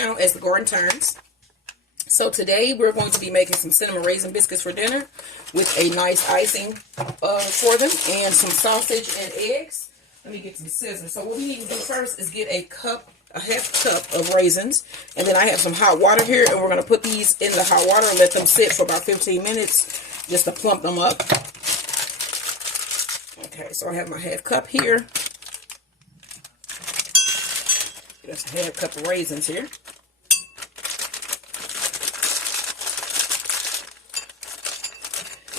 channel as the Garden Turns. So today we're going to be making some cinnamon raisin biscuits for dinner with a nice icing for them and some sausage and eggs. Let me get some scissors. So what we need to do first is get a half cup of raisins, and then I have some hot water here, and we're going to put these in the hot water and let them sit for about 15 minutes just to plump them up. Okay, so I have my half cup here. Just a half cup of raisins here.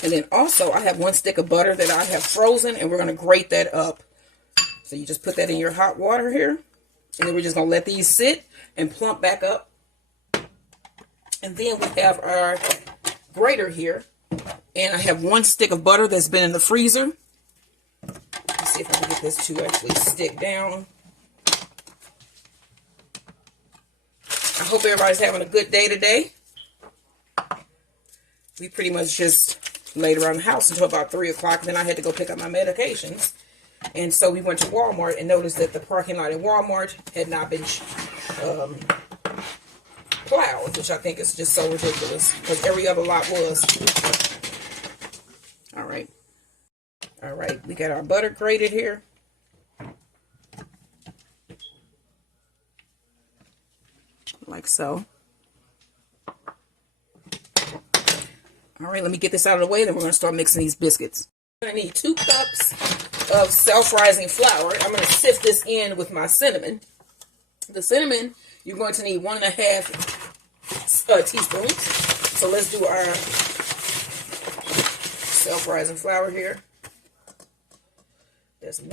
And then also I have 1 stick of butter that I have frozen, and we're going to grate that up. So you just put that in your hot water here, and then we're just going to let these sit and plump back up. And then we have our grater here, and I have 1 stick of butter that's been in the freezer. Let's see if I can get this to actually stick down. I hope everybody's having a good day today. We pretty much just laid around the house until about 3 o'clock. Then I had to go pick up my medications. And so we went to Walmart and noticed that the parking lot at Walmart had not been plowed, which I think is just so ridiculous because every other lot was. All right. All right. We got our butter grated here. Like so. All right, let me get this out of the way, then we're going to start mixing these biscuits. I need 2 cups of self-rising flour. I'm going to sift this in with my cinnamon. The cinnamon, you're going to need 1.5 teaspoons. So let's do our self-rising flour here. That's 1.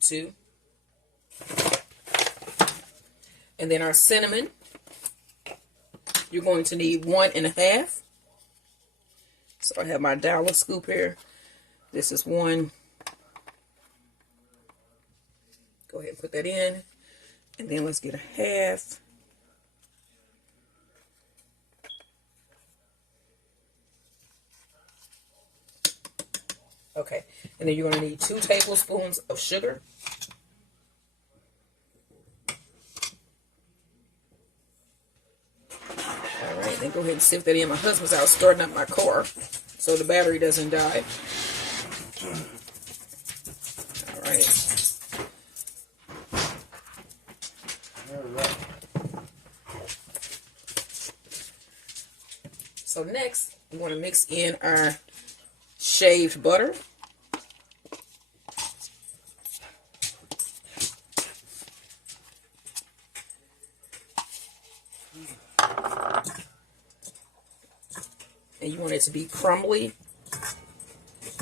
Two. And then our cinnamon, you're going to need 1.5. So I have my dollar scoop here. This is 1. Go ahead and put that in. And then let's get a half. Okay. And then you're going to need 2 tablespoons of sugar. Then go ahead and sift that in. My husband's out starting up my car so the battery doesn't die. All right. So next, we want to mix in our shaved butter. And you want it to be crumbly,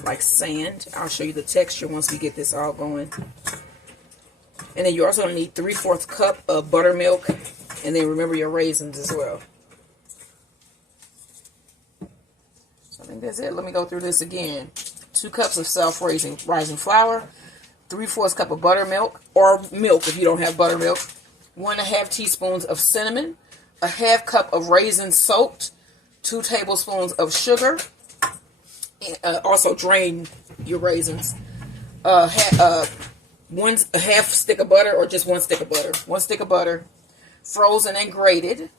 like sand. I'll show you the texture once we get this all going. And then you're also going to need 3/4 cup of buttermilk. And then remember your raisins as well. So I think that's it. Let me go through this again. 2 cups of self-rising flour. 3/4 cup of buttermilk, or milk if you don't have buttermilk. 1.5 teaspoons of cinnamon. A half cup of raisins soaked. 2 tablespoons of sugar. Also drain your raisins. A half stick of butter, or just 1 stick of butter. 1 stick of butter, frozen and grated.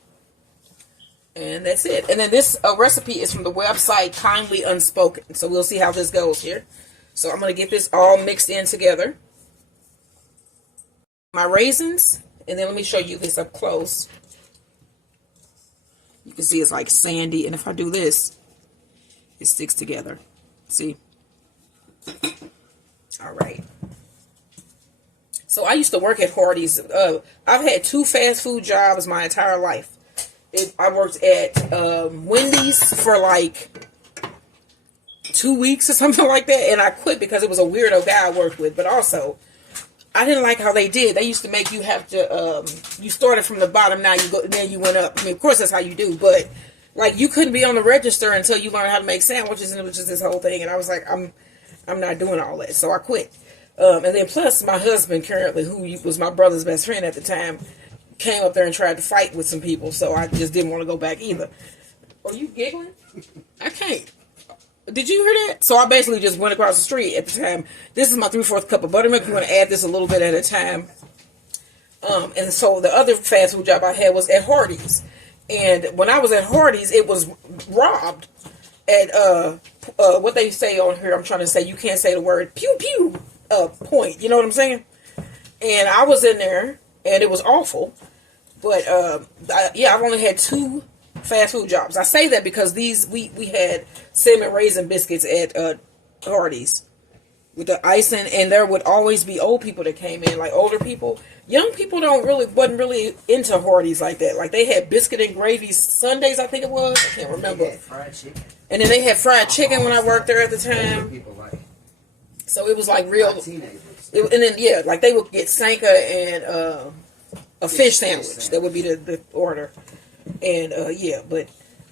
And that's it. And then this recipe is from the website Kindly Unspoken. So we'll see how this goes here. So I'm going to get this all mixed in together. My raisins. And then let me show you this up close. You can see it's like sandy, and if I do this, it sticks together. See? All right. So I used to work at Hardee's. I've had 2 fast food jobs my entire life. I worked at Wendy's for like 2 weeks or something like that, and I quit because it was a weirdo guy I worked with. But also, I didn't like how they did. They used to make you have to, you started from the bottom, now you go, then you went up. I mean, of course that's how you do, but like you couldn't be on the register until you learned how to make sandwiches, and it was just this whole thing. And I was like, I'm not doing all that, so I quit. And then plus my husband currently, who was my brother's best friend at the time, came up there and tried to fight with some people, so I just didn't want to go back either. Are you giggling? I can't. Did you hear that? So I basically just went across the street at the time. This is my 3/4 cup of buttermilk. You want to add this a little bit at a time. And so the other fast food job I had was at Hardee's. And when I was at Hardee's, it was robbed at what they say on here. I'm trying to say, you can't say the word pew pew point. You know what I'm saying? And I was in there, and it was awful. But I've only had 2 fast food jobs. I say that because we had cinnamon raisin biscuits at Hardee's with the icing, and there would always be old people that came in, like older people. Young people wasn't really into Hardee's like that. Like they had biscuit and gravy Sundays, I think it was. I can't remember. They had fried chicken. And then they had fried chicken when I worked there at the time. So it was like real. And then like they would get Sanka and a fish sandwich. That would be the order. And but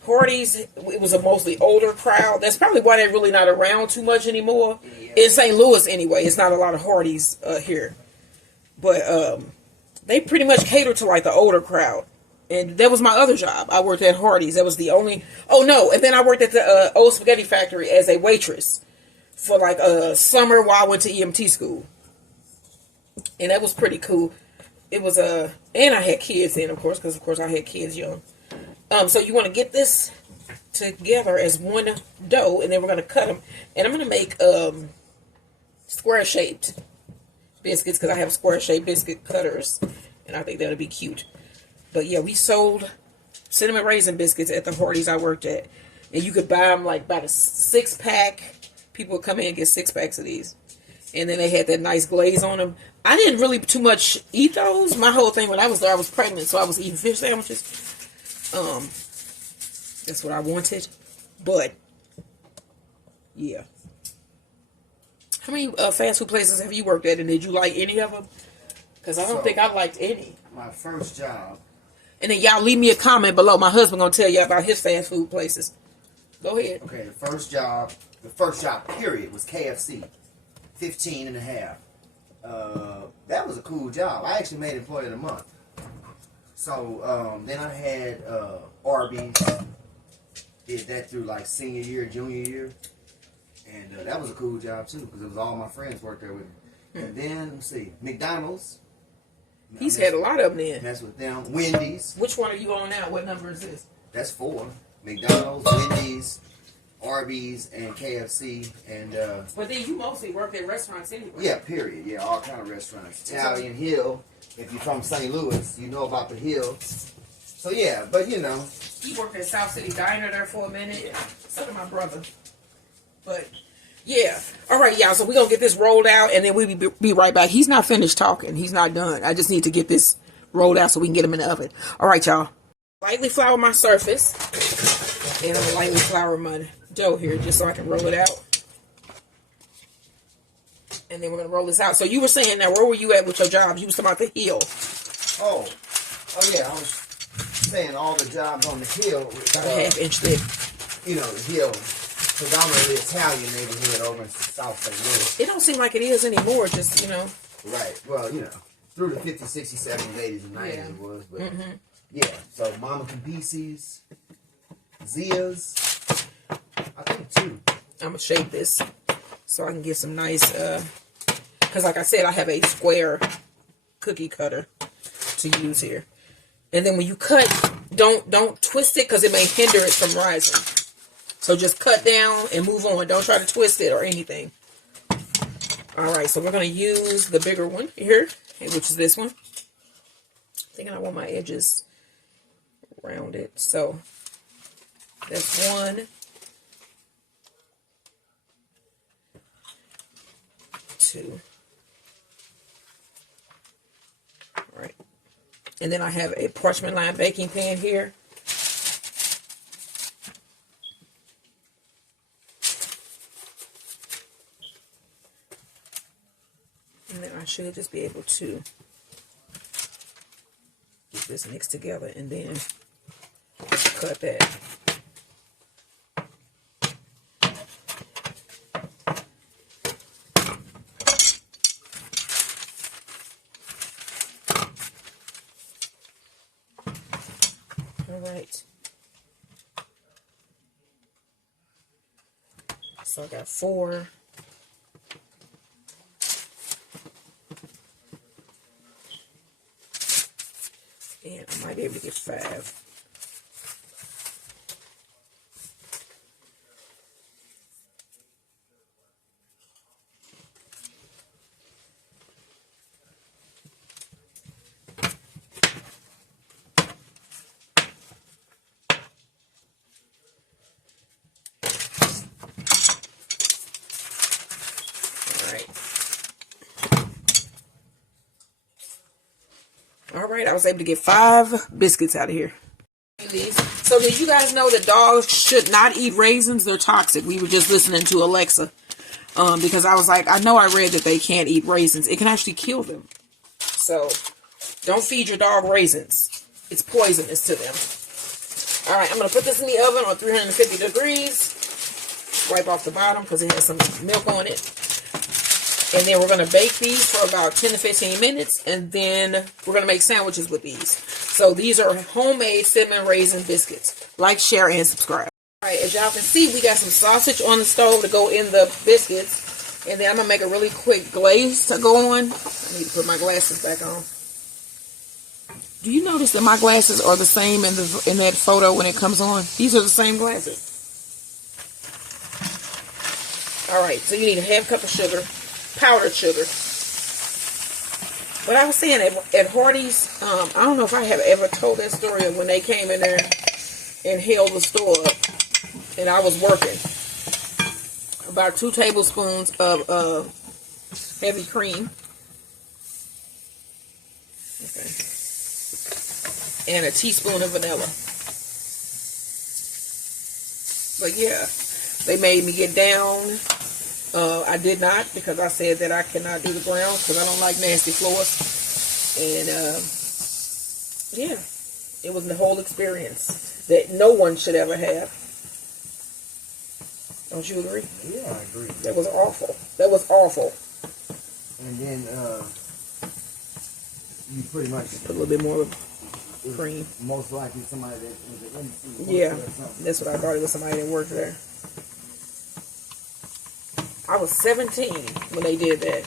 Hardee's, it was a mostly older crowd. That's probably why they're really not around too much anymore. In St. Louis anyway, it's not a lot of Hardee's here. But they pretty much catered to like the older crowd. And that was my other job. I worked at Hardee's. That was the only... Oh no, and then I worked at the Old Spaghetti Factory as a waitress for like a summer while I went to EMT school. And that was pretty cool. It was and I had kids then, of course, because of course I had kids young. So you want to get this together as one dough, and then we're going to cut them. And I'm going to make square-shaped biscuits because I have square-shaped biscuit cutters, and I think that'll be cute. But yeah, we sold cinnamon raisin biscuits at the Hardee's I worked at, and you could buy them like by the 6-pack. People would come in and get 6-packs of these, and then they had that nice glaze on them. I didn't really too much eat those. My whole thing when I was there, I was pregnant, so I was eating fish sandwiches. That's what I wanted. But yeah. How many fast food places have you worked at, and did you like any of them? Because I don't think I liked any. My first job. And then y'all leave me a comment below. My husband gonna tell you about his fast food places. Go ahead. Okay, the first job period was KFC. 15 and a half. That was a cool job. I actually made Employee of the Month. So then I had Arby's. Did that through like senior year, junior year. And that was a cool job too, because it was all my friends worked there with me. And then, let's see, McDonald's. He's had a lot of them then. That's with them. Wendy's. Which one are you on now? What number is this? That's 4. McDonald's, Wendy's, Arby's, and KFC. And but then you mostly worked at restaurants anyway. Yeah, period. Yeah, all kind of restaurants. Italian Hill. If you're from St. Louis, you know about the Hill. So yeah, but you know. He worked at South City Diner there for a minute. Yeah. So did my brother. But yeah. All right, y'all. So we're going to get this rolled out, and then we'll be right back. He's not finished talking. He's not done. I just need to get this rolled out so we can get him in the oven. All right, y'all. Lightly flour my surface. And I'm going to lightly flour my dough here just so I can roll it out. And then we're going to roll this out. So you were saying, now, where were you at with your jobs? You was talking about the Hill. Oh yeah. I was saying all the jobs on the Hill. About a half-inch thick. You know, the Hill. Predominantly Italian neighborhood over in South St. Louis. It don't seem like it is anymore, just, you know. Right. Well, you know, through the 50s, 60s, 70s, 80s, and 90s it was. But, yeah. So, Mama Campisi's, Zia's, I think 2. I'm going to shape this so I can get some nice, because like I said, I have a square cookie cutter to use here. And then when you cut, don't twist it because it may hinder it from rising. So just cut down and move on. Don't try to twist it or anything. Alright, so we're going to use the bigger one here, which is this one. Thinking I want my edges rounded. So that's 1, 2. Alright. And then I have a parchment lined baking pan here. And then I should just be able to get this mixed together and then cut that. All right. So I got 4. And I might be able to get 5. All right, I was able to get 5 biscuits out of here. So did you guys know that dogs should not eat raisins? They're toxic. We were just listening to Alexa because I was like, I know I read that they can't eat raisins. It can actually kill them. So don't feed your dog raisins. It's poisonous to them. All right, I'm going to put this in the oven on 350 degrees. Wipe off the bottom because it has some milk on it. And then we're going to bake these for about 10 to 15 minutes. And then we're going to make sandwiches with these. So these are homemade cinnamon raisin biscuits. Like, share, and subscribe. All right, as y'all can see, we got some sausage on the stove to go in the biscuits. And then I'm going to make a really quick glaze to go on. I need to put my glasses back on. Do you notice that my glasses are the same in that photo when it comes on? These are the same glasses. All right, so you need a half cup of sugar. Powdered sugar. But I was saying at Hardee's, I don't know if I have ever told that story of when they came in there and held the store up and I was working. About 2 tablespoons of heavy cream. Okay. And a teaspoon of vanilla. But yeah, they made me get down. I did not because I said that I cannot do the ground because I don't like nasty floors. And yeah, it was the whole experience that no one should ever have. Don't you agree? Yeah, I agree. That was awful. That was awful. And then you pretty much put a little bit more cream. Most likely somebody that was yeah, that's what I thought. It was somebody that worked there. I was 17 when they did that.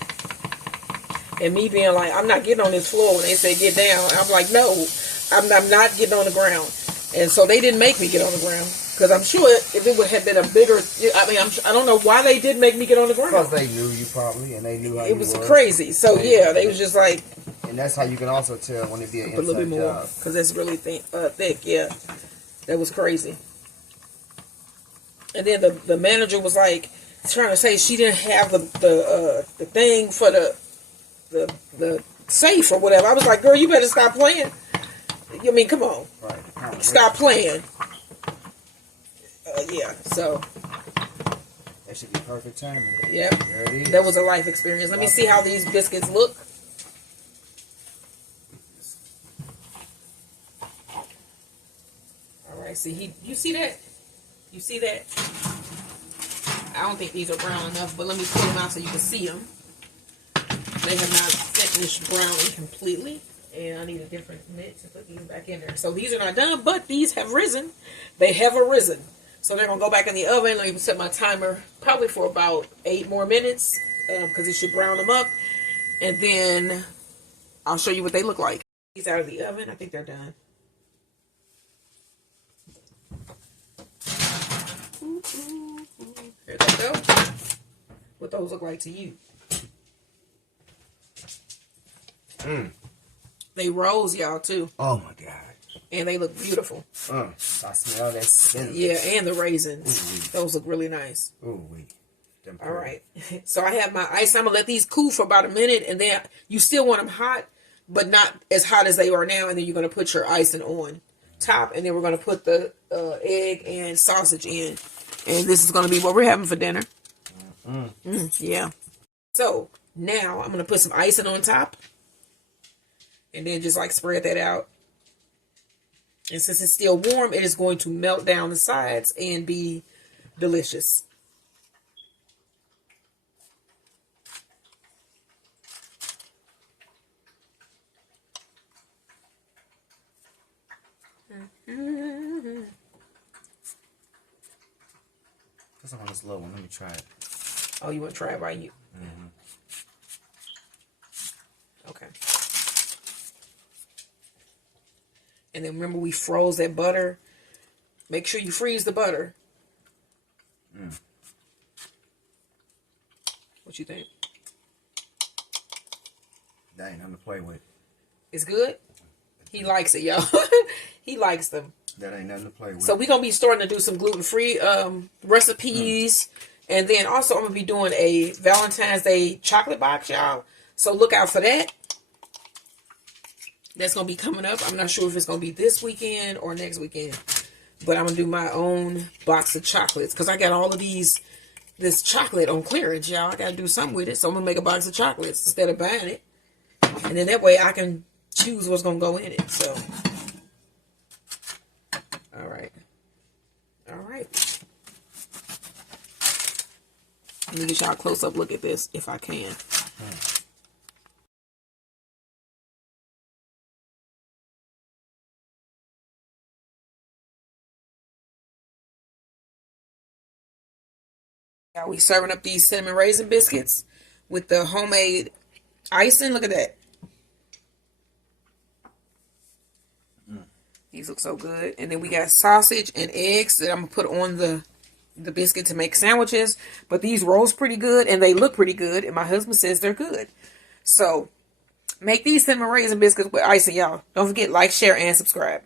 And me being like, I'm not getting on this floor when they say get down. I'm like, no, I'm not getting on the ground. And so they didn't make me get on the ground. Because I'm sure if it would have been a bigger, I don't know why they did make me get on the ground. Because they knew you probably, and they knew how you were. It was crazy. So yeah, they was just like. And that's how you can also tell when it be an inside job. A little bit more. Because it's really thick, yeah. That was crazy. And then the manager was like, trying to say she didn't have the thing for the safe or whatever. I was like, girl, you better stop playing. I mean, come on. Right. Stop playing. Yeah, so. That should be perfect timing. Yep. There it is. That was a life experience. Let me see how these biscuits look. All right, see, you see that? You see that? I don't think these are brown enough, but let me pull them out so you can see them. They have not finished browning completely, and I need a different mitt to put these back in there. So these are not done, but these have risen. They have arisen. So they're going to go back in the oven. Let me set my timer probably for about 8 more minutes because it should brown them up. And then I'll show you what they look like. These out of the oven. I think they're done. There they go. What those look like to you? They rose, y'all, too. Oh my God. And they look beautiful. I smell that cinnamon. Yeah, and the raisins. Ooh. Those look really nice. Ooh, all right. So I have my ice. I'm going to let these cool for about a minute. And then you still want them hot, but not as hot as they are now. And then you're going to put your icing on top. And then we're going to put the egg and sausage in. And this is going to be what we're having for dinner. Yeah. So now I'm going to put some icing on top. And then just like spread that out. And since it's still warm, it is going to melt down the sides and be delicious. Put some on this low one. Let me try it. Oh, you want to try it by you? Mm-hmm. Okay. And then remember we froze that butter. Make sure you freeze the butter. What you think? That ain't nothing to play with. It's good? He likes it, y'all. He likes them. That ain't nothing to play with. So we're going to be starting to do some gluten-free recipes. And then also I'm going to be doing a Valentine's Day chocolate box, y'all. So look out for that. That's going to be coming up. I'm not sure if it's going to be this weekend or next weekend. But I'm going to do my own box of chocolates. Because I got all of this chocolate on clearance, y'all. I got to do something with it. So I'm going to make a box of chocolates instead of buying it. And then that way I can choose what's going to go in it. So, all right. All right. Let me get y'all a close-up look at this if I can. Now we serving up these cinnamon raisin biscuits with the homemade icing. Look at that. These look so good. And then we got sausage and eggs that I'm going to put on the biscuit to make sandwiches. But these rolls pretty good and they look pretty good. And my husband says they're good. So make these cinnamon raisin biscuits with icing, y'all. Don't forget, like, share, and subscribe.